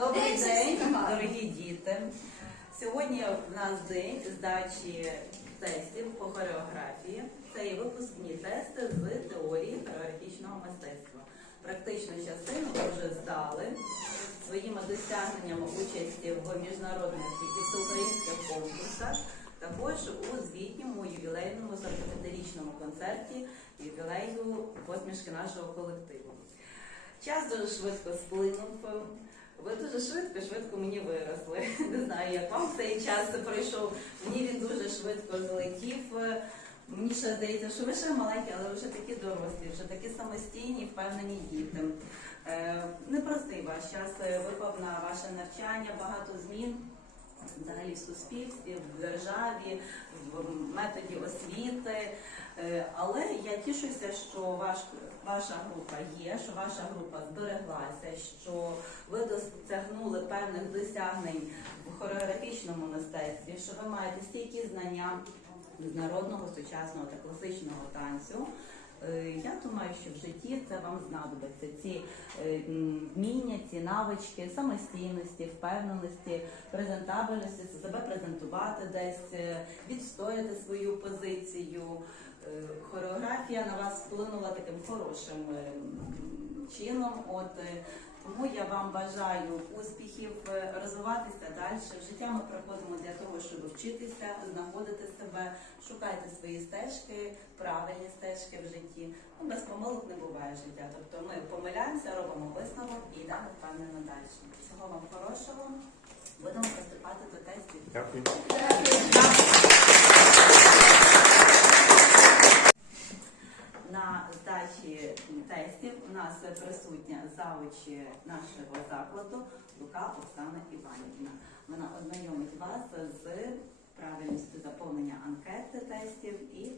Добрий День дорогі діти. Сьогодні в нас день здачі тестів по хореографії. Це є випускні тести з теорії хореографічного мистецтва. Практичну частину ви вже здали своїми досягненнями участі в міжнародних і всеукраїнських конкурсах, також у звітньому ювілейному 45-річному концерті ювілею посмішки нашого колективу. Час дуже швидко сплинув. Ви дуже швидко, швидко мені виросли. Не знаю, як вам цей час пройшов. Мені він дуже швидко злетів. Мені ще здається, що ви ще маленькі, але ви вже такі дорослі, вже такі самостійні, впевнені діти. Е, Непростий ваш час е, випав на ваше навчання, багато змін. Взагалі в суспільстві, в державі, в методі освіти. Е, Але я тішуся, що ваш, ваша група є, що ваша група збереглася, що ви досягнули певних досягнень в хореографічному мистецтві, що ви маєте стільки знання з народного, сучасного та класичного танцю. Е, Я думаю, що в житті це вам знадобиться ці е, вміння, ці навички самостійності, впевненості, презентабельності, себе презентувати десь, е, відстояти свою позицію. Хореографія на вас вплинула таким хорошим чином. От тому я вам бажаю успіхів, розвиватися далі. В життя ми приходимо для того, щоб вчитися, знаходити себе, шукайте свої стежки, правильні стежки в житті. Ну, без помилок не буває життя. Тобто ми помиляємося, робимо висновок і йдемо впевнено далі. Всього вам хорошого. Будемо приступати до тестів. Дякую. На здачі тестів у нас присутня завуч нашого закладу Лука Оксана Іванівна. Вона ознайомить вас з правильністю заповнення анкети тестів і